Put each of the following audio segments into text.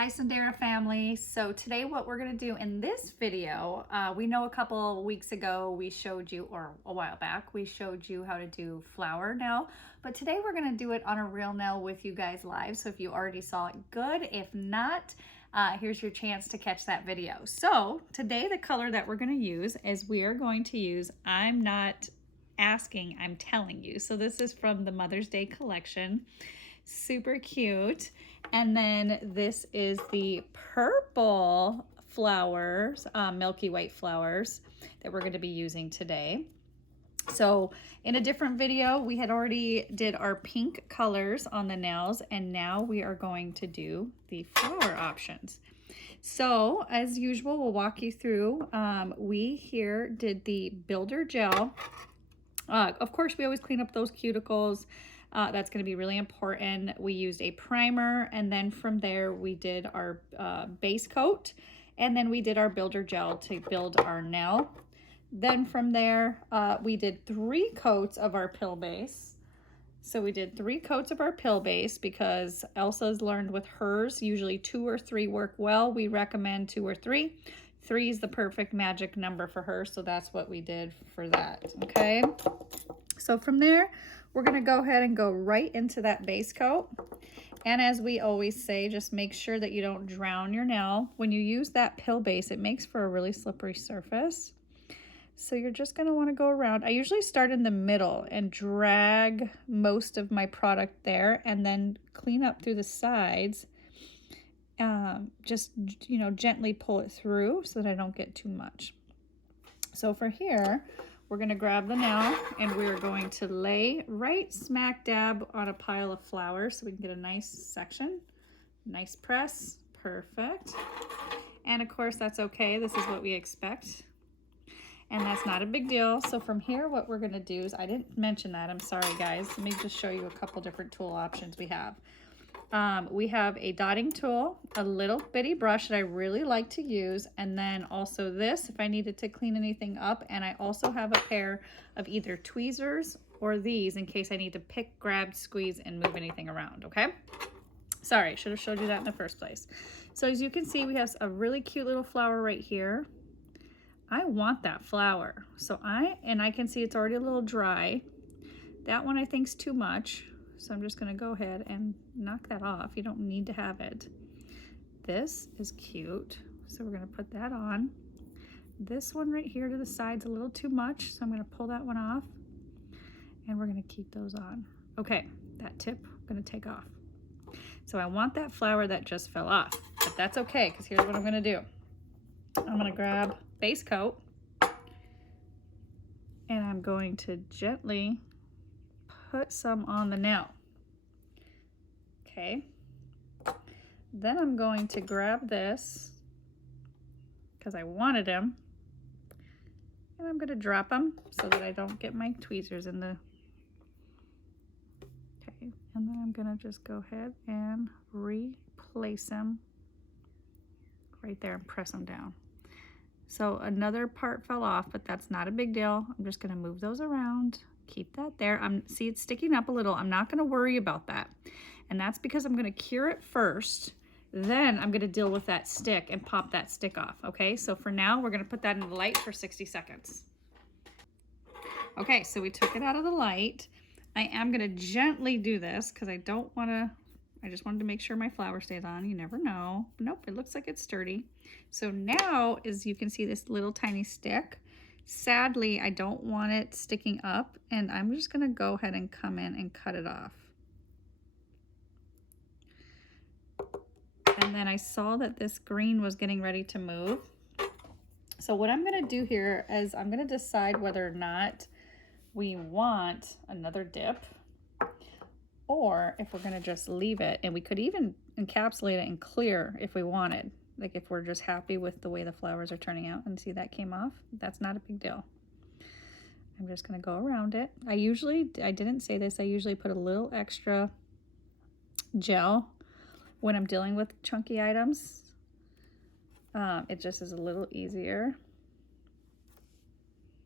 Hi Sandera family. So today what we're going to do in this video, we know a couple weeks ago we showed you, or a while back, we showed you how to do flower nail, but today we're going to do it on a real nail with you guys live. So if you already saw it, good. If not, here's your chance to catch that video. So today the color that we're going to use is we are going to use I'm Not Asking, I'm Telling You. So this is from the Mother's Day collection. Super cute. And then this is the purple flowers, Milky White flowers that we're going to be using today. So in a different video, we had already did our pink colors on the nails, and now we are going to do the flower options. So as usual, we'll walk you through. We here did the builder gel. Of course, we always clean up those cuticles. That's going to be really important. We used a primer, and then from there we did our base coat, and then we did our builder gel to build our nail. Then from there we did 3 coats of our pill base. So we did 3 coats of our pill base because Elsa's learned with hers usually 2 or 3 work well. We recommend 2 or 3. 3 is the perfect magic number for her, so that's what we did for that. Okay, so from there we're going to go ahead and go right into that base coat. And as we always say, just make sure that you don't drown your nail. When you use that pill base, it makes for a really slippery surface. So you're just going to want to go around. I usually start in the middle and drag most of my product there and then clean up through the sides. Just, gently pull it through so that I don't get too much. So for here, we're going to grab the nail and we're going to lay right smack dab on a pile of flowers so we can get a nice section. Nice press. Perfect. And of course, that's okay. This is what we expect. And that's not a big deal. So from here, what we're going to do is, I didn't mention that. I'm sorry, guys. Let me just show you a couple different tool options we have. We have a dotting tool, a little bitty brush that I really like to use, and then also this if I needed to clean anything up, and I also have a pair of either tweezers or these in case I need to pick, grab, squeeze, and move anything around, okay? Sorry, should have showed you that in the first place. So as you can see, we have a really cute little flower right here. I want that flower, so I can see it's already a little dry. That one I think is too much. So I'm just going to go ahead and knock that off. You don't need to have it. This is cute. So we're going to put that on. This one right here to the side's a little too much. So I'm going to pull that one off. And we're going to keep those on. Okay, that tip I'm going to take off. So I want that flower that just fell off. But that's okay, because here's what I'm going to do. I'm going to grab base coat. And I'm going to gently put some on the nail. Okay. Then I'm going to grab this because I wanted him, and I'm going to drop him so that I don't get my tweezers in the. Okay, and then I'm going to just go ahead and replace him right there and press them down. So another part fell off, but that's not a big deal. I'm just going to move those around. Keep that there. See, it's sticking up a little. I'm not going to worry about that. And that's because I'm going to cure it first. Then I'm going to deal with that stick and pop that stick off. Okay, so for now, we're going to put that in the light for 60 seconds. Okay, so we took it out of the light. I am going to gently do this because I don't want to, I just wanted to make sure my flower stays on. You never know. Nope, it looks like it's sturdy. So now, as you can see, this little tiny stick. Sadly, I don't want it sticking up, and I'm just going to go ahead and come in and cut it off. And then I saw that this green was getting ready to move. So what I'm going to do here is I'm going to decide whether or not we want another dip, or if we're going to just leave it, and we could even encapsulate it in clear if we wanted. Like if we're just happy with the way the flowers are turning out. And see, that came off. That's not a big deal. I'm just going to go around it. I didn't say this, I usually put a little extra gel when I'm dealing with chunky items. It just is a little easier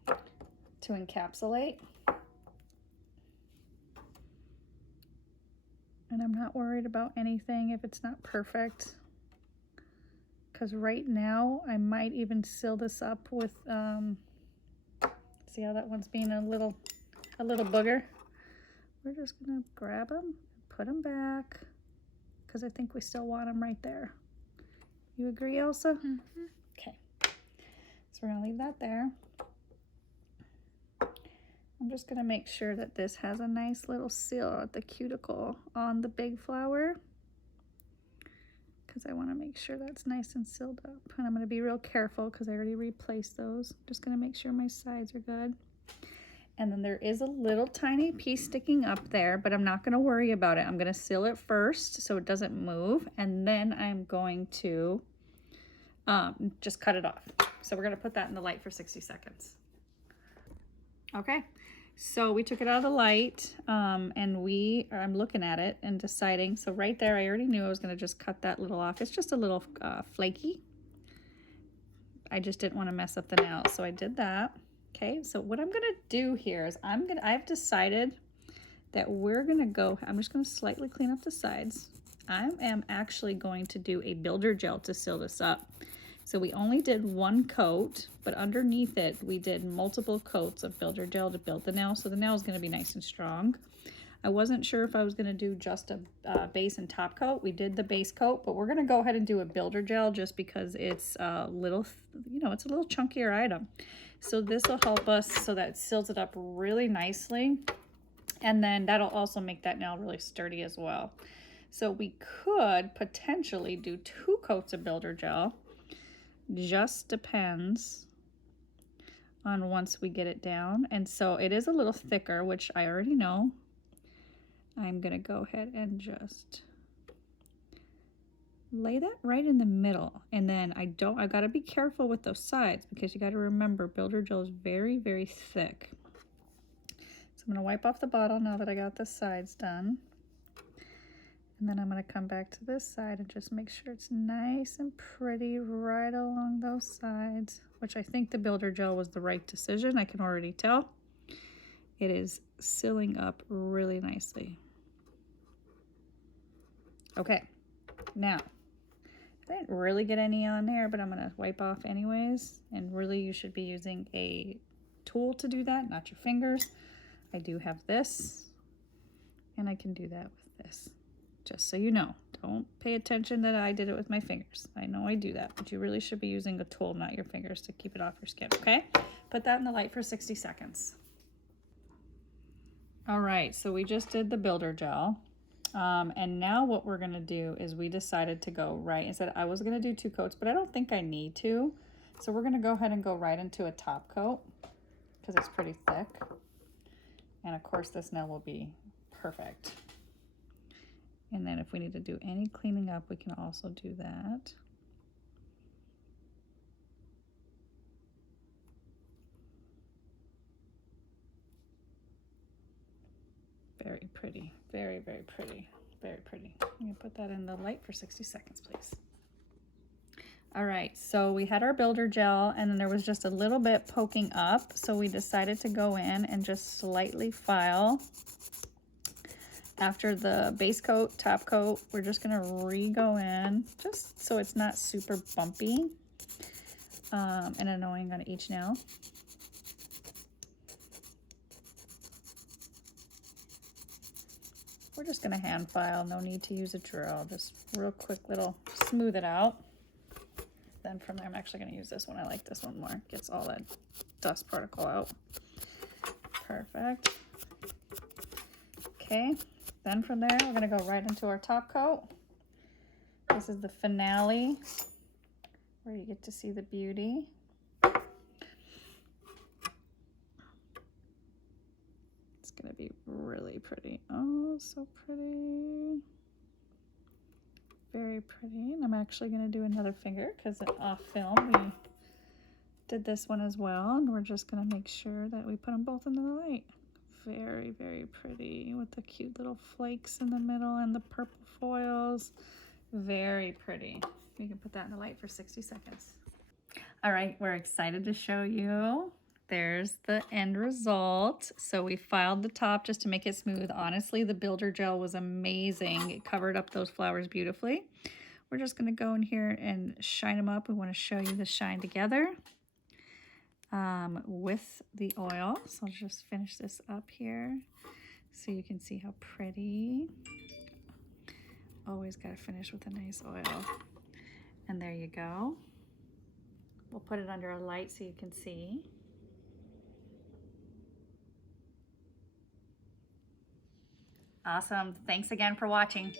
to encapsulate. And I'm not worried about anything if it's not perfect. because right now I might even seal this up with, see how that one's being a little booger? We're just gonna grab them, put them back, because I think we still want them right there. You agree, Elsa? Mm-hmm. Okay, so we're gonna leave that there. I'm just gonna make sure that this has a nice little seal at the cuticle on the big flower, because I want to make sure that's nice and sealed up. And I'm going to be real careful because I already replaced those. Just going to make sure my sides are good. And then there is a little tiny piece sticking up there, but I'm not going to worry about it. I'm going to seal it first so it doesn't move, and then I'm going to just cut it off. So we're going to put that in the light for 60 seconds. Okay. So we took it out of the light, and I'm looking at it and deciding. So right there, I already knew I was going to just cut that little off. It's just a little flaky. I just didn't want to mess up the nail, so I did that. Okay, so what I'm going to do here is I've decided that we're going to go, I'm just going to slightly clean up the sides. I am actually going to do a builder gel to seal this up. So we only did one coat, but underneath it, we did multiple coats of builder gel to build the nail. So the nail is going to be nice and strong. I wasn't sure if I was going to do just a base and top coat. We did the base coat, but we're going to go ahead and do a builder gel just because it's a little, it's a little chunkier item. So this will help us so that it seals it up really nicely. And then that'll also make that nail really sturdy as well. So we could potentially do 2 coats of builder gel. Just depends on once we get it down. And so it is a little thicker, which I already know. I'm gonna go ahead and just lay that right in the middle. And then I gotta be careful with those sides because you gotta remember builder gel is very, very thick. So I'm gonna wipe off the bottle now that I got the sides done. And then I'm going to come back to this side and just make sure it's nice and pretty right along those sides, which I think the builder gel was the right decision. I can already tell. It is sealing up really nicely. Okay, now, I didn't really get any on there, but I'm going to wipe off anyways. And really, you should be using a tool to do that, not your fingers. I do have this, and I can do that with this. Just so you know, don't pay attention that I did it with my fingers. I know I do that, but you really should be using a tool, not your fingers, to keep it off your skin, okay? Put that in the light for 60 seconds. All right, so we just did the builder gel. And now what we're gonna do is we decided to go right, instead I was gonna do 2 coats, but I don't think I need to. So we're gonna go ahead and go right into a top coat because it's pretty thick. And of course this nail will be perfect. And then if we need to do any cleaning up, we can also do that. Very pretty, very, very pretty, very pretty. I'm gonna put that in the light for 60 seconds, please. All right, so we had our builder gel and then there was just a little bit poking up. So we decided to go in and just slightly file. After the base coat, top coat, we're just gonna re-go in just so it's not super bumpy and annoying on each nail. We're just gonna hand file, no need to use a drill, just real quick little smooth it out. Then from there, I'm actually gonna use this one. I like this one more. Gets all that dust particle out. Perfect. Okay. Then from there, we're gonna go right into our top coat. This is the finale, where you get to see the beauty. It's gonna be really pretty. Oh, so pretty. Very pretty. And I'm actually gonna do another finger because off film we did this one as well. And we're just gonna make sure that we put them both in the light. Very, very pretty with the cute little flakes in the middle and the purple foils. Very pretty. We can put that in the light for 60 seconds. All right, we're excited to show you. There's the end result. So we filed the top just to make it smooth. Honestly, the builder gel was amazing. It covered up those flowers beautifully. we're just going to go in here and shine them up. We want to show you the shine together with the oil. So I'll just finish this up here so you can see how pretty. Always got to finish with a nice oil. And there you go. We'll put it under a light so you can see. Awesome. Thanks again for watching.